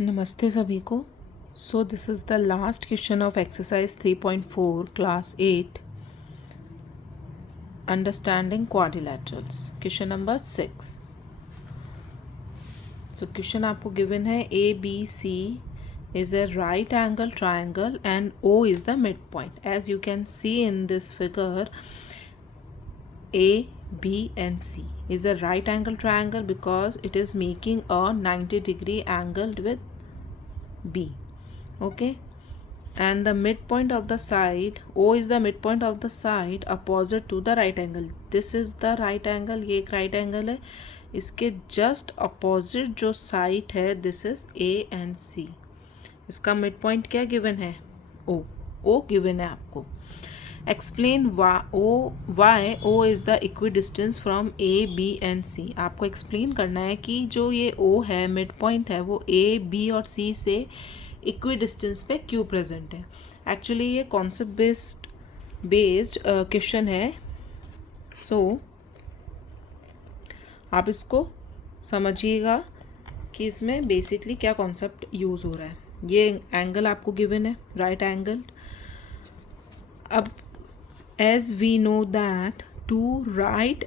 नमस्ते सभी को। So this is the last question of exercise 3.4 class 8 understanding quadrilaterals, question number 6। So question आपको given है A B C is a right angle triangle and O is the midpoint. As you can see in this figure, A, B and C is a right angle triangle because it is making a 90-degree angle with B. Okay, and the midpoint of the side O is the midpoint of the side opposite to the right angle. This is the right angle, ये एक right angle है, इसके just opposite जो side है this is A and C. इसका mid point क्या given है? O. O given है आपको। Explain why O is the equidistance from A B and C. आपको एक्सप्लेन करना है कि जो ये ओ है मिड पॉइंट है वो ए बी और सी से इक्वी डिस्टेंस पे क्यों प्रेजेंट है। एक्चुअली ये कॉन्सेप्ट बेस्ड क्वेश्चन है। सो आप इसको समझिएगा कि इसमें बेसिकली क्या कॉन्सेप्ट यूज़ हो रहा है। ये एंगल आपको गिवन है, राइट एंगल। अब as we know that two right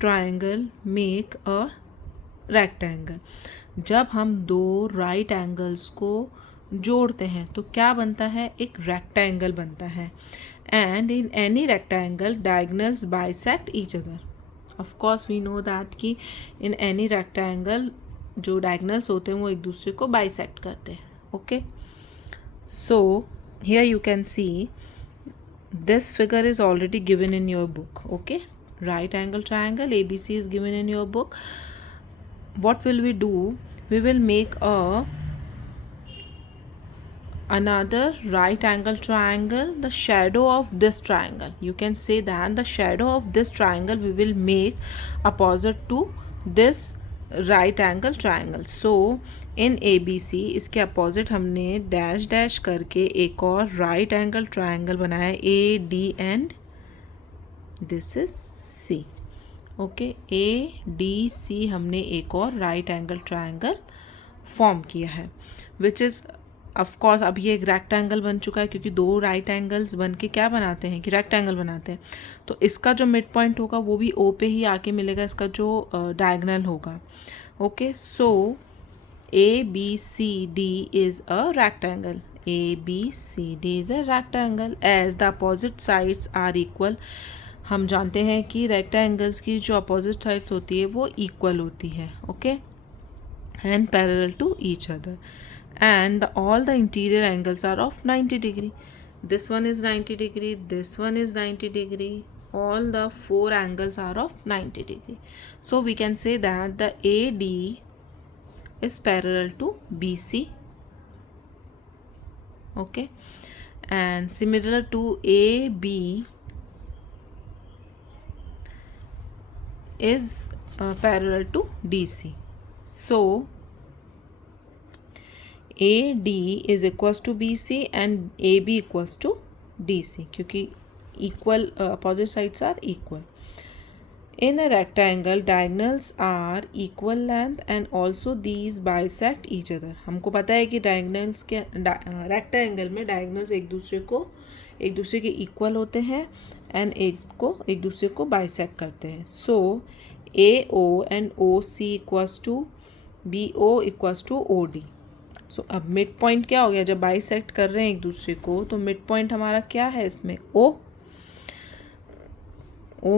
triangle make a rectangle. जब हम दो राइट एंगल्स को जोड़ते हैं तो क्या बनता है? एक रेक्टेंगल बनता है। And in any rectangle diagonals bisect each other. Of course we know that कि इन एनी रेक्टेंगल जो डायगोनल्स होते हैं वो एक दूसरे को बाइसेक्ट करते हैं। Okay, so here you can see this figure is already given in your book. Okay, right angle triangle ABC is given in your book. What will we do? We will make another right angle triangle, the shadow of this triangle. You can say that the shadow of this triangle we will make opposite to this right angle triangle. So in ABC इसके opposite हमने dash dash करके एक और right angle triangle बनाया AD and this is C। Okay, ADC हमने एक और right angle triangle form किया है विच इज़ ऑफकोर्स अब ये एक रेक्टेंगल बन चुका है क्योंकि दो राइट एंगल्स बन के क्या बनाते हैं कि रेक्टेंगल बनाते हैं। तो इसका जो मिड पॉइंट होगा वो भी O पे ही आके मिलेगा, इसका जो डायगोनल होगा। Okay, so ABCD is a rectangle. ABCD is a rectangle as the opposite sides are equal. हम जानते हैं कि रेक्टेंगल्स की जो अपोजिट साइड्स होती है वो इक्वल होती है। Okay, and parallel to each other and all the interior angles are of 90 degree. This one is 90 degree, this one is 90 degree, all the four angles are of 90 degree. So we can say that the AD is parallel to BC. Okay, and similar to AB is parallel to DC. So AD is equals to BC and AB equals to DC क्योंकि equal opposite sides are equal. In a rectangle diagonals are equal length and also these bisect each other. हमको पता है कि diagonals के rectangle में diagonals एक दूसरे के equal होते हैं and एक दूसरे को bisect करते हैं। So AO and OC equals to BO equals to OD. सो अब मिड पॉइंट क्या हो गया? जब बाइसेक्ट कर रहे हैं एक दूसरे को तो मिड पॉइंट हमारा क्या है इसमें? ओ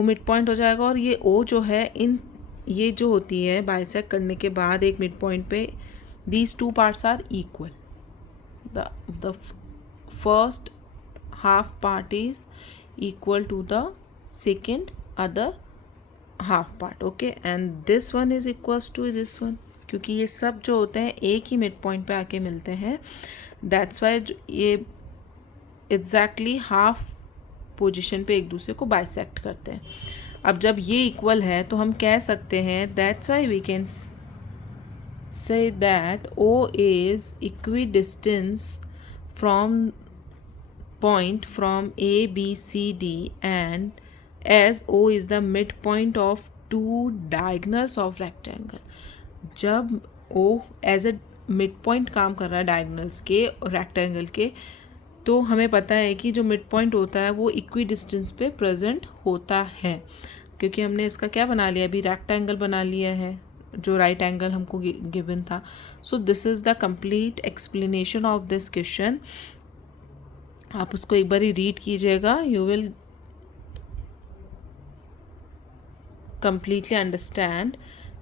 मिड पॉइंट हो जाएगा। और ये ओ जो है ये जो होती है बाइसेक्ट करने के बाद एक मिड पॉइंट पे these two parts are equal. The first half part is equal to the second other half part. Okay, and this one is equals to this one क्योंकि ये सब जो होते हैं एक ही मिड पॉइंट पे आके मिलते हैं। दैट्स वाई ये एग्जैक्टली हाफ पोजीशन पे एक दूसरे को बाइसेक्ट करते हैं। अब जब ये इक्वल है तो हम कह सकते हैं that's why we can say that O is equidistance from point from ABCD and as O is the mid point of two diagonals of rectangle. जब O as a mid point काम कर रहा है diagonals के और rectangle के, तो हमें पता है कि जो मिड पॉइंट होता है वो इक्वी डिस्टेंस पे प्रेजेंट होता है, क्योंकि हमने इसका क्या बना लिया, अभी रेक्टेंगल बना लिया है जो राइट एंगल हमको गिवन था. So this is the complete explanation of this question. आप उसको एक बार ही रीड कीजिएगा, यू विल कंप्लीटली अंडरस्टैंड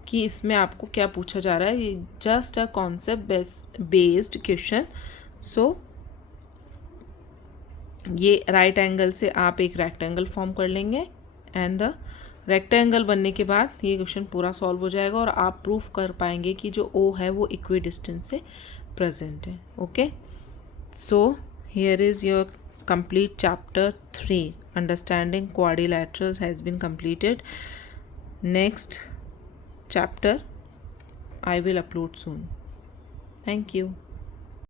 कि इसमें आपको क्या पूछा जा रहा है. ये just a concept based question. So ये राइट एंगल से आप एक रेक्टेंगल फॉर्म कर लेंगे एंड द रेक्टेंगल बनने के बाद ये क्वेश्चन पूरा सॉल्व हो जाएगा और आप प्रूफ कर पाएंगे कि जो ओ है वो इक्वी डिस्टेंस से प्रेजेंट है. Okay, so here is your complete chapter 3, understanding quadrilaterals has been completed. Next chapter I will upload soon. Thank you.